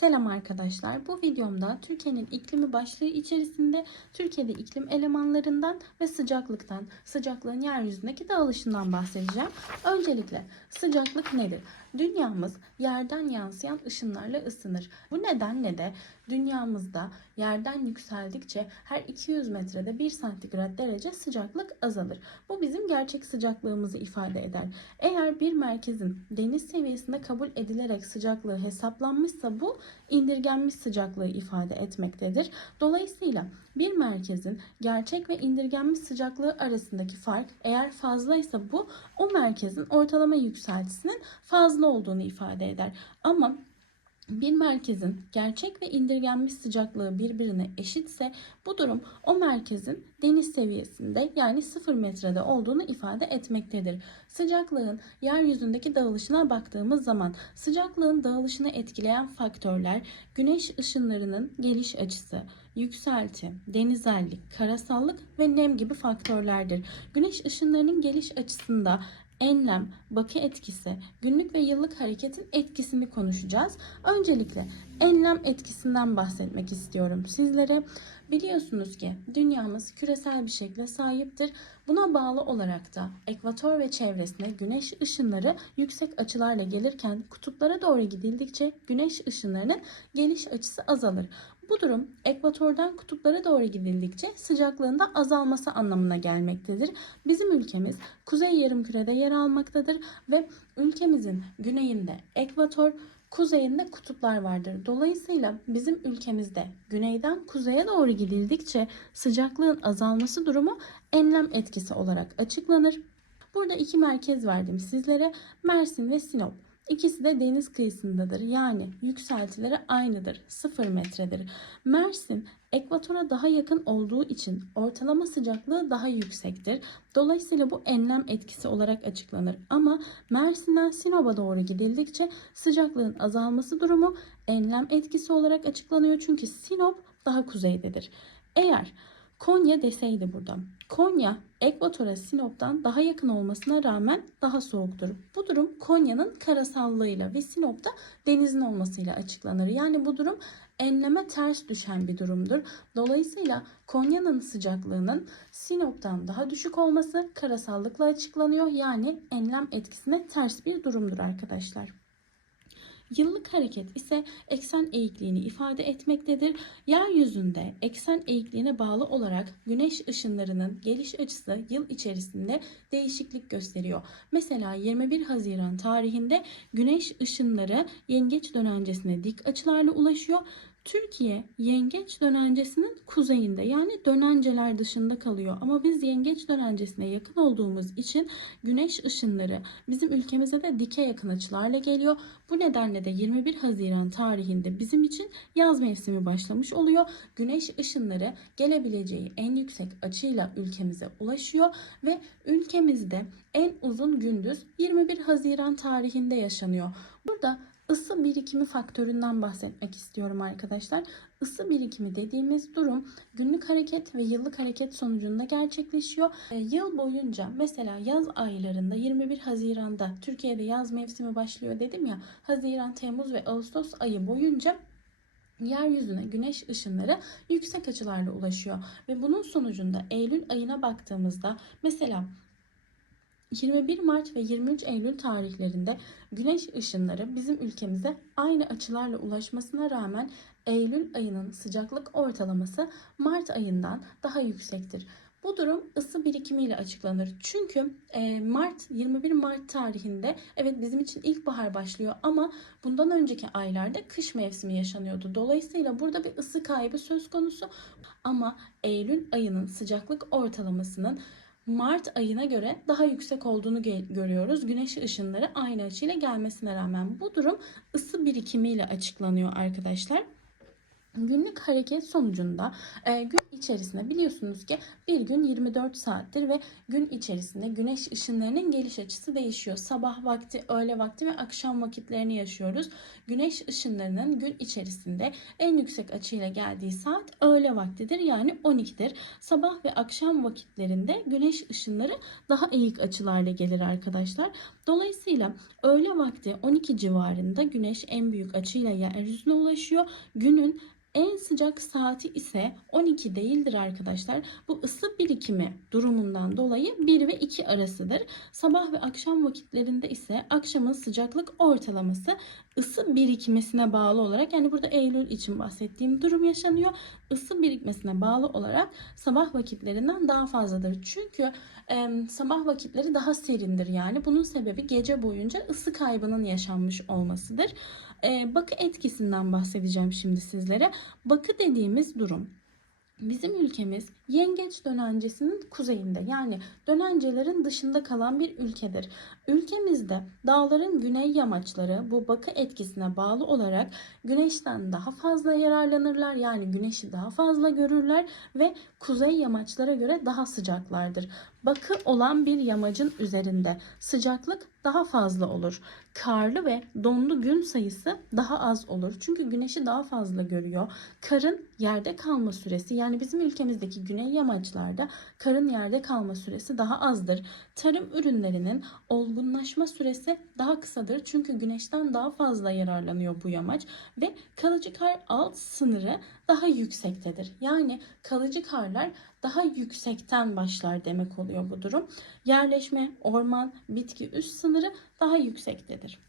Selam arkadaşlar. Bu videomda Türkiye'nin iklimi başlığı içerisinde Türkiye'de iklim elemanlarından ve sıcaklıktan, sıcaklığın yeryüzündeki dağılışından bahsedeceğim. Öncelikle sıcaklık nedir? Dünyamız yerden yansıyan ışınlarla ısınır. Bu nedenle de dünyamızda yerden yükseldikçe her 200 metrede 1 santigrat derece sıcaklık azalır. Bu bizim gerçek sıcaklığımızı ifade eder. Eğer bir merkezin deniz seviyesinde kabul edilerek sıcaklığı hesaplanmışsa bu indirgenmiş sıcaklığı ifade etmektedir. Dolayısıyla bir merkezin gerçek ve indirgenmiş sıcaklığı arasındaki fark eğer fazlaysa bu o merkezin ortalama yükseltisinin fazla olduğunu ifade eder. Ama bir merkezin gerçek ve indirgenmiş sıcaklığı birbirine eşitse bu durum o merkezin deniz seviyesinde yani 0 metrede olduğunu ifade etmektedir. Sıcaklığın yeryüzündeki dağılışına baktığımız zaman sıcaklığın dağılışını etkileyen faktörler güneş ışınlarının geliş açısı, yükselti, denizellik, karasallık ve nem gibi faktörlerdir. Güneş ışınlarının geliş açısında enlem, bakı etkisi, günlük ve yıllık hareketin etkisini konuşacağız. Öncelikle enlem etkisinden bahsetmek istiyorum sizlere. Biliyorsunuz ki dünyamız küresel bir şekle sahiptir. Buna bağlı olarak da ekvator ve çevresine güneş ışınları yüksek açılarla gelirken kutuplara doğru gidildikçe güneş ışınlarının geliş açısı azalır. Bu durum ekvatordan kutuplara doğru gidildikçe sıcaklığında azalması anlamına gelmektedir. Bizim ülkemiz kuzey yarımkürede yer almaktadır ve ülkemizin güneyinde ekvator, kuzeyinde kutuplar vardır. Dolayısıyla bizim ülkemizde güneyden kuzeye doğru gidildikçe sıcaklığın azalması durumu enlem etkisi olarak açıklanır. Burada iki merkez verdim sizlere. Mersin ve Sinop. İkisi de deniz kıyısındadır. Yani yükseltileri aynıdır. 0 metredir. Mersin ekvatora daha yakın olduğu için ortalama sıcaklığı daha yüksektir. Dolayısıyla bu enlem etkisi olarak açıklanır. Ama Mersin'den Sinop'a doğru gidildikçe sıcaklığın azalması durumu enlem etkisi olarak açıklanıyor. Çünkü Sinop daha kuzeydedir. Eğer Konya deseydi burada. Konya ekvatora Sinop'tan daha yakın olmasına rağmen daha soğuktur. Bu durum Konya'nın karasallığıyla ve Sinop'ta denizin olmasıyla açıklanır. Yani bu durum enleme ters düşen bir durumdur. Dolayısıyla Konya'nın sıcaklığının Sinop'tan daha düşük olması karasallıkla açıklanıyor. Yani enlem etkisine ters bir durumdur arkadaşlar. Yıllık hareket ise eksen eğikliğini ifade etmektedir. Yeryüzünde eksen eğikliğine bağlı olarak güneş ışınlarının geliş açısı yıl içerisinde değişiklik gösteriyor. Mesela 21 Haziran tarihinde güneş ışınları yengeç dönencesine dik açılarla ulaşıyor. Türkiye yengeç dönencesinin kuzeyinde yani dönenceler dışında kalıyor. Ama biz yengeç dönencesine yakın olduğumuz için güneş ışınları bizim ülkemize de dike yakın açılarla geliyor. Bu nedenle de 21 Haziran tarihinde bizim için yaz mevsimi başlamış oluyor. Güneş ışınları gelebileceği en yüksek açıyla ülkemize ulaşıyor ve ülkemizde en uzun gündüz 21 Haziran tarihinde yaşanıyor. Burada ısı birikimi faktöründen bahsetmek istiyorum arkadaşlar. Isı birikimi dediğimiz durum günlük hareket ve yıllık hareket sonucunda gerçekleşiyor. E, yıl boyunca mesela yaz aylarında 21 Haziran'da Türkiye'de yaz mevsimi başlıyor dedim ya. Haziran, Temmuz ve Ağustos ayı boyunca yeryüzüne güneş ışınları yüksek açılarla ulaşıyor ve bunun sonucunda Eylül ayına baktığımızda mesela 21 Mart ve 23 Eylül tarihlerinde güneş ışınları bizim ülkemize aynı açılarla ulaşmasına rağmen Eylül ayının sıcaklık ortalaması Mart ayından daha yüksektir. Bu durum ısı birikimiyle açıklanır. Çünkü e, Mart 21 Mart tarihinde evet bizim için ilkbahar başlıyor ama bundan önceki aylarda kış mevsimi yaşanıyordu. Dolayısıyla burada bir ısı kaybı söz konusu ama Eylül ayının sıcaklık ortalamasının Mart ayına göre daha yüksek olduğunu görüyoruz. Güneş ışınları aynı açıyla gelmesine rağmen bu durum ısı birikimiyle açıklanıyor arkadaşlar. Günlük hareket sonucunda e, gün içerisinde biliyorsunuz ki bir gün 24 saattir ve gün içerisinde güneş ışınlarının geliş açısı değişiyor. Sabah vakti, öğle vakti ve akşam vakitlerini yaşıyoruz. Güneş ışınlarının gün içerisinde en yüksek açıyla geldiği saat öğle vaktidir yani 12'dir. Sabah ve akşam vakitlerinde güneş ışınları daha eğik açılarla gelir arkadaşlar. Dolayısıyla öğle vakti 12 civarında güneş en büyük açıyla yeryüzüne ulaşıyor. Günün en sıcak saati ise 12 değildir arkadaşlar. Bu ısı birikimi durumundan dolayı 1 ve 2 arasıdır. Sabah ve akşam vakitlerinde ise akşamın sıcaklık ortalaması ısı birikmesine bağlı olarak yani burada Eylül için bahsettiğim durum yaşanıyor. Isı birikmesine bağlı olarak sabah vakitlerinden daha fazladır. Çünkü e, sabah vakitleri daha serindir yani. Bunun sebebi gece boyunca ısı kaybının yaşanmış olmasıdır. E, bakı etkisinden bahsedeceğim şimdi sizlere. Bakı dediğimiz durum bizim ülkemiz yengeç dönencesinin kuzeyinde yani dönencelerin dışında kalan bir ülkedir. Ülkemizde dağların güney yamaçları bu bakı etkisine bağlı olarak güneşten daha fazla yararlanırlar. Yani güneşi daha fazla görürler ve kuzey yamaçlara göre daha sıcaklardır. Bakı olan bir yamacın üzerinde sıcaklık daha fazla olur. Karlı ve donlu gün sayısı daha az olur. Çünkü güneşi daha fazla görüyor. Karın yerde kalma süresi yani bizim ülkemizdeki güney yamaçlarda karın yerde kalma süresi daha azdır. Tarım ürünlerinin olgunlaşma süresi daha kısadır. Çünkü güneşten daha fazla yararlanıyor bu yamaç ve kalıcı kar alt sınırı daha yüksektedir. Yani kalıcı karlar daha yüksekten başlar demek oluyor bu durum. Yerleşme, orman, bitki üst sınırı daha yüksektedir.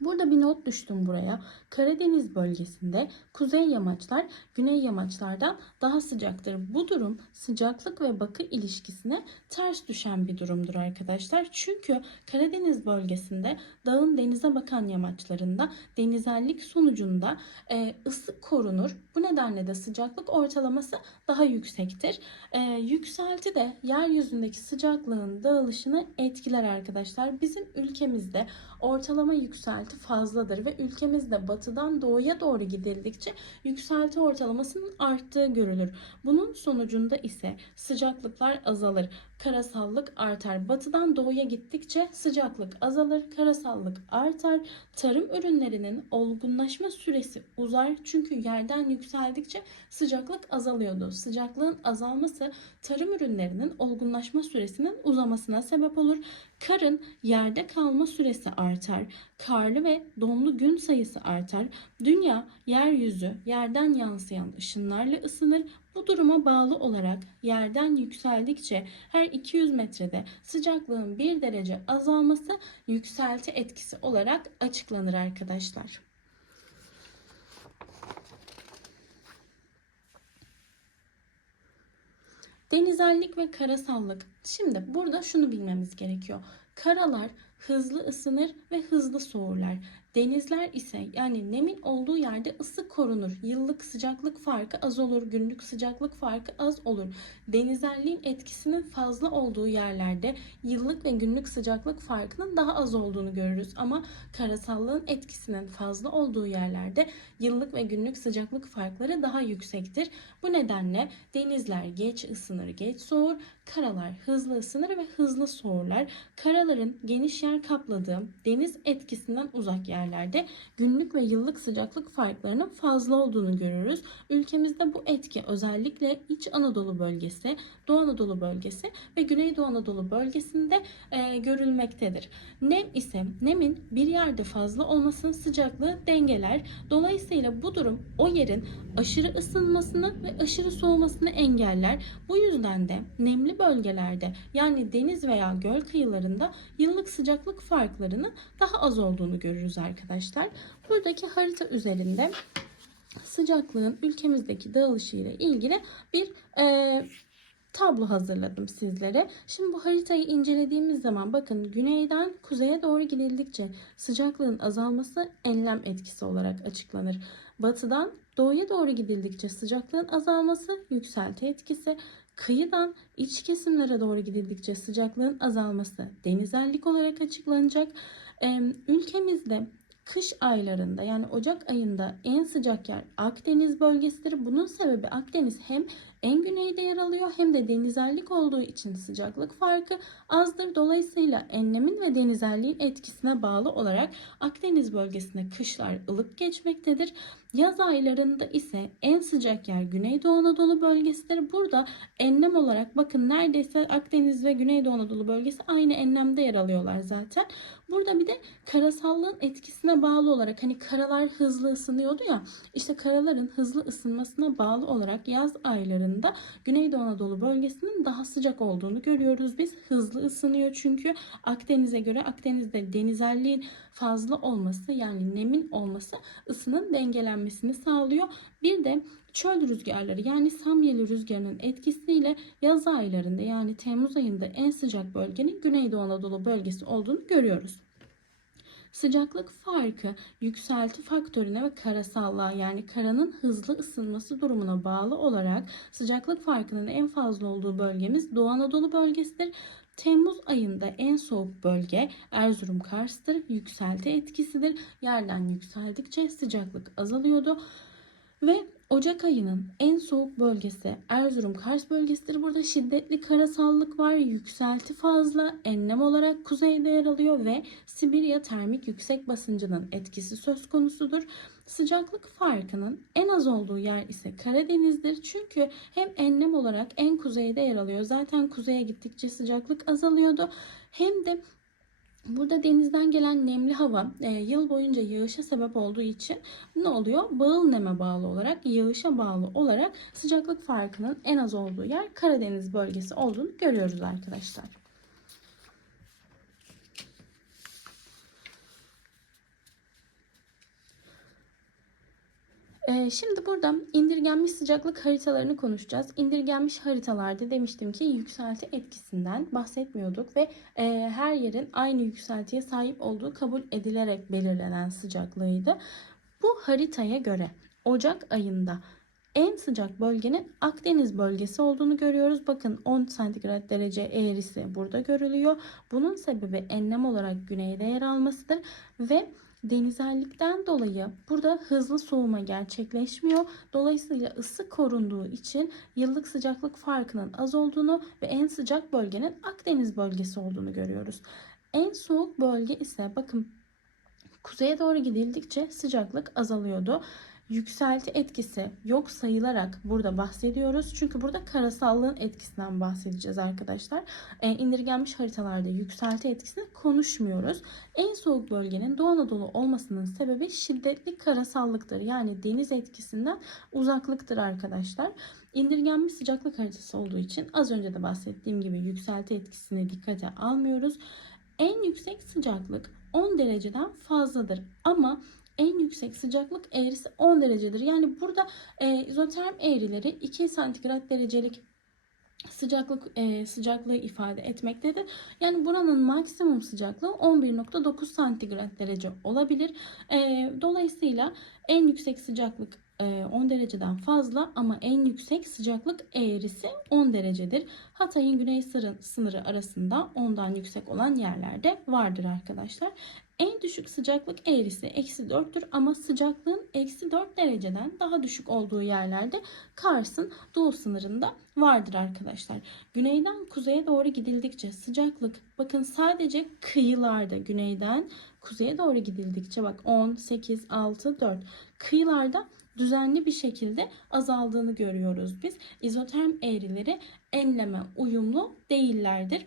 Burada bir not düştüm buraya. Karadeniz bölgesinde kuzey yamaçlar güney yamaçlardan daha sıcaktır. Bu durum sıcaklık ve bakı ilişkisine ters düşen bir durumdur arkadaşlar. Çünkü Karadeniz bölgesinde dağın denize bakan yamaçlarında denizellik sonucunda e, ısı korunur. Bu nedenle de sıcaklık ortalaması daha yüksektir. E, yükselti de yeryüzündeki sıcaklığın dağılışını etkiler arkadaşlar. Bizim ülkemizde ortalama yükselti fazladır ve ülkemizde batıdan doğuya doğru gidildikçe yükselti ortalamasının arttığı görülür. Bunun sonucunda ise sıcaklıklar azalır, karasallık artar. Batıdan doğuya gittikçe sıcaklık azalır, karasallık artar. Tarım ürünlerinin olgunlaşma süresi uzar çünkü yerden yükseldikçe sıcaklık azalıyordu. Sıcaklığın azalması tarım ürünlerinin olgunlaşma süresinin uzamasına sebep olur. Karın yerde kalma süresi artar. Karlı ve donlu gün sayısı artar. Dünya yeryüzü yerden yansıyan ışınlarla ısınır. Bu duruma bağlı olarak yerden yükseldikçe her 200 metrede sıcaklığın 1 derece azalması yükselti etkisi olarak açıklanır arkadaşlar. Denizellik ve karasallık. Şimdi burada şunu bilmemiz gerekiyor. Karalar hızlı ısınır ve hızlı soğurlar. Denizler ise yani nemin olduğu yerde ısı korunur. Yıllık sıcaklık farkı az olur, günlük sıcaklık farkı az olur. Denizelliğin etkisinin fazla olduğu yerlerde yıllık ve günlük sıcaklık farkının daha az olduğunu görürüz. Ama karasallığın etkisinin fazla olduğu yerlerde yıllık ve günlük sıcaklık farkları daha yüksektir. Bu nedenle denizler geç ısınır, geç soğur. Karalar hızlı ısınır ve hızlı soğurlar. Karaların geniş yer kapladığı deniz etkisinden uzak yerlerde günlük ve yıllık sıcaklık farklarının fazla olduğunu görürüz. Ülkemizde bu etki özellikle İç Anadolu bölgesi, Doğu Anadolu bölgesi ve Güneydoğu Anadolu bölgesinde e, görülmektedir. Nem ise nemin bir yerde fazla olmasının sıcaklığı dengeler. Dolayısıyla bu durum o yerin aşırı ısınmasını ve aşırı soğumasını engeller. Bu yüzden de nemli bölgelerde yani deniz veya göl kıyılarında yıllık sıcaklık farklarının daha az olduğunu görürüz arkadaşlar. Buradaki harita üzerinde sıcaklığın ülkemizdeki dağılışı ile ilgili bir e, tablo hazırladım sizlere. Şimdi bu haritayı incelediğimiz zaman bakın güneyden kuzeye doğru gidildikçe sıcaklığın azalması enlem etkisi olarak açıklanır. Batıdan doğuya doğru gidildikçe sıcaklığın azalması yükselti etkisi, kıyıdan iç kesimlere doğru gidildikçe sıcaklığın azalması denizellik olarak açıklanacak. Ülkemizde kış aylarında yani Ocak ayında en sıcak yer Akdeniz bölgesidir. Bunun sebebi Akdeniz hem en güneyde yer alıyor hem de denizellik olduğu için sıcaklık farkı azdır. Dolayısıyla enlemin ve denizelliğin etkisine bağlı olarak Akdeniz bölgesinde kışlar ılık geçmektedir. Yaz aylarında ise en sıcak yer Güneydoğu Anadolu bölgesidir. Burada enlem olarak bakın neredeyse Akdeniz ve Güneydoğu Anadolu bölgesi aynı enlemde yer alıyorlar zaten. Burada bir de karasallığın etkisine bağlı olarak hani karalar hızlı ısınıyordu ya işte karaların hızlı ısınmasına bağlı olarak yaz aylarında Güneydoğu Anadolu bölgesinin daha sıcak olduğunu görüyoruz biz. Hızlı ısınıyor çünkü Akdeniz'e göre Akdeniz'de denizelliğin fazla olması yani nemin olması ısının dengelenmesini sağlıyor. Bir de çöl rüzgarları yani Samyeli rüzgarının etkisiyle yaz aylarında yani Temmuz ayında en sıcak bölgenin Güneydoğu Anadolu bölgesi olduğunu görüyoruz. Sıcaklık farkı yükselti faktörüne ve karasallığa yani karanın hızlı ısınması durumuna bağlı olarak sıcaklık farkının en fazla olduğu bölgemiz Doğu Anadolu bölgesidir. Temmuz ayında en soğuk bölge Erzurum Kars'tır. Yükselti etkisidir. Yerden yükseldikçe sıcaklık azalıyordu. Ve Ocak ayının en soğuk bölgesi Erzurum Kars bölgesidir. Burada şiddetli karasallık var. Yükselti fazla. Enlem olarak kuzeyde yer alıyor ve Sibirya termik yüksek basıncının etkisi söz konusudur. Sıcaklık farkının en az olduğu yer ise Karadeniz'dir. Çünkü hem enlem olarak en kuzeyde yer alıyor. Zaten kuzeye gittikçe sıcaklık azalıyordu. Hem de Burada denizden gelen nemli hava e, yıl boyunca yağışa sebep olduğu için ne oluyor? Bağıl neme bağlı olarak, yağışa bağlı olarak sıcaklık farkının en az olduğu yer Karadeniz bölgesi olduğunu görüyoruz arkadaşlar. Şimdi burada indirgenmiş sıcaklık haritalarını konuşacağız. İndirgenmiş haritalarda demiştim ki yükselti etkisinden bahsetmiyorduk ve e, her yerin aynı yükseltiye sahip olduğu kabul edilerek belirlenen sıcaklığıydı. Bu haritaya göre Ocak ayında en sıcak bölgenin Akdeniz bölgesi olduğunu görüyoruz. Bakın 10 santigrat derece eğrisi burada görülüyor. Bunun sebebi enlem olarak güneyde yer almasıdır ve denizellikten dolayı burada hızlı soğuma gerçekleşmiyor. Dolayısıyla ısı korunduğu için yıllık sıcaklık farkının az olduğunu ve en sıcak bölgenin Akdeniz bölgesi olduğunu görüyoruz. En soğuk bölge ise bakın kuzeye doğru gidildikçe sıcaklık azalıyordu yükselti etkisi yok sayılarak burada bahsediyoruz. Çünkü burada karasallığın etkisinden bahsedeceğiz arkadaşlar. E, indirgenmiş haritalarda yükselti etkisini konuşmuyoruz. En soğuk bölgenin Doğu Anadolu olmasının sebebi şiddetli karasallıktır. Yani deniz etkisinden uzaklıktır arkadaşlar. İndirgenmiş sıcaklık haritası olduğu için az önce de bahsettiğim gibi yükselti etkisine dikkate almıyoruz. En yüksek sıcaklık 10 dereceden fazladır ama en yüksek sıcaklık eğrisi 10 derecedir. Yani burada e, izoterm eğrileri 2 santigrat derecelik sıcaklık e, sıcaklığı ifade etmektedir. Yani buranın maksimum sıcaklığı 11.9 santigrat derece olabilir. E, dolayısıyla en yüksek sıcaklık 10 dereceden fazla ama en yüksek sıcaklık eğrisi 10 derecedir. Hatay'ın güney sınırı arasında ondan yüksek olan yerlerde vardır arkadaşlar. En düşük sıcaklık eğrisi eksi 4'tür ama sıcaklığın eksi 4 dereceden daha düşük olduğu yerlerde Kars'ın doğu sınırında vardır arkadaşlar. Güneyden kuzeye doğru gidildikçe sıcaklık bakın sadece kıyılarda güneyden kuzeye doğru gidildikçe bak 10, 8, 6, 4 kıyılarda düzenli bir şekilde azaldığını görüyoruz biz. İzoterm eğrileri enleme uyumlu değillerdir.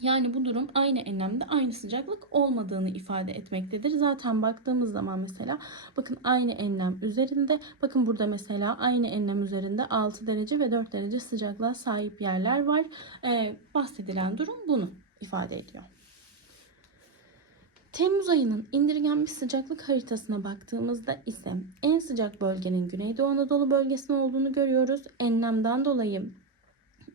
Yani bu durum aynı enlemde aynı sıcaklık olmadığını ifade etmektedir. Zaten baktığımız zaman mesela bakın aynı enlem üzerinde bakın burada mesela aynı enlem üzerinde 6 derece ve 4 derece sıcaklığa sahip yerler var. Ee, bahsedilen durum bunu ifade ediyor. Temmuz ayının indirgenmiş sıcaklık haritasına baktığımızda ise en sıcak bölgenin Güneydoğu Anadolu bölgesinde olduğunu görüyoruz. Enlemden dolayı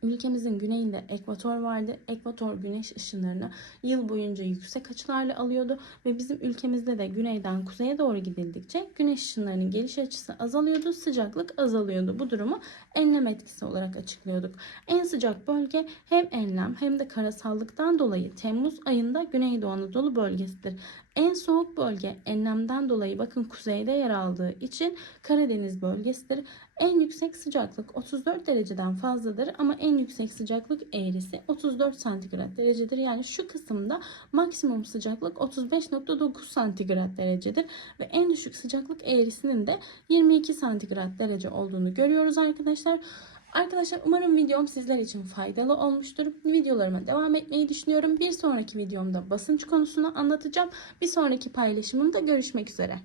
ülkemizin güneyinde ekvator vardı. Ekvator güneş ışınlarını yıl boyunca yüksek açılarla alıyordu ve bizim ülkemizde de güneyden kuzeye doğru gidildikçe güneş ışınlarının geliş açısı azalıyordu, sıcaklık azalıyordu. Bu durumu enlem etkisi olarak açıklıyorduk. En sıcak bölge hem enlem hem de karasallıktan dolayı Temmuz ayında Güneydoğu Anadolu bölgesidir. En soğuk bölge enlemden dolayı bakın kuzeyde yer aldığı için Karadeniz bölgesidir. En yüksek sıcaklık 34 dereceden fazladır ama en yüksek sıcaklık eğrisi 34 santigrat derecedir. Yani şu kısımda maksimum sıcaklık 35.9 santigrat derecedir ve en düşük sıcaklık eğrisinin de 22 santigrat derece olduğunu görüyoruz arkadaşlar. Arkadaşlar umarım videom sizler için faydalı olmuştur. Videolarıma devam etmeyi düşünüyorum. Bir sonraki videomda basınç konusunu anlatacağım. Bir sonraki paylaşımımda görüşmek üzere.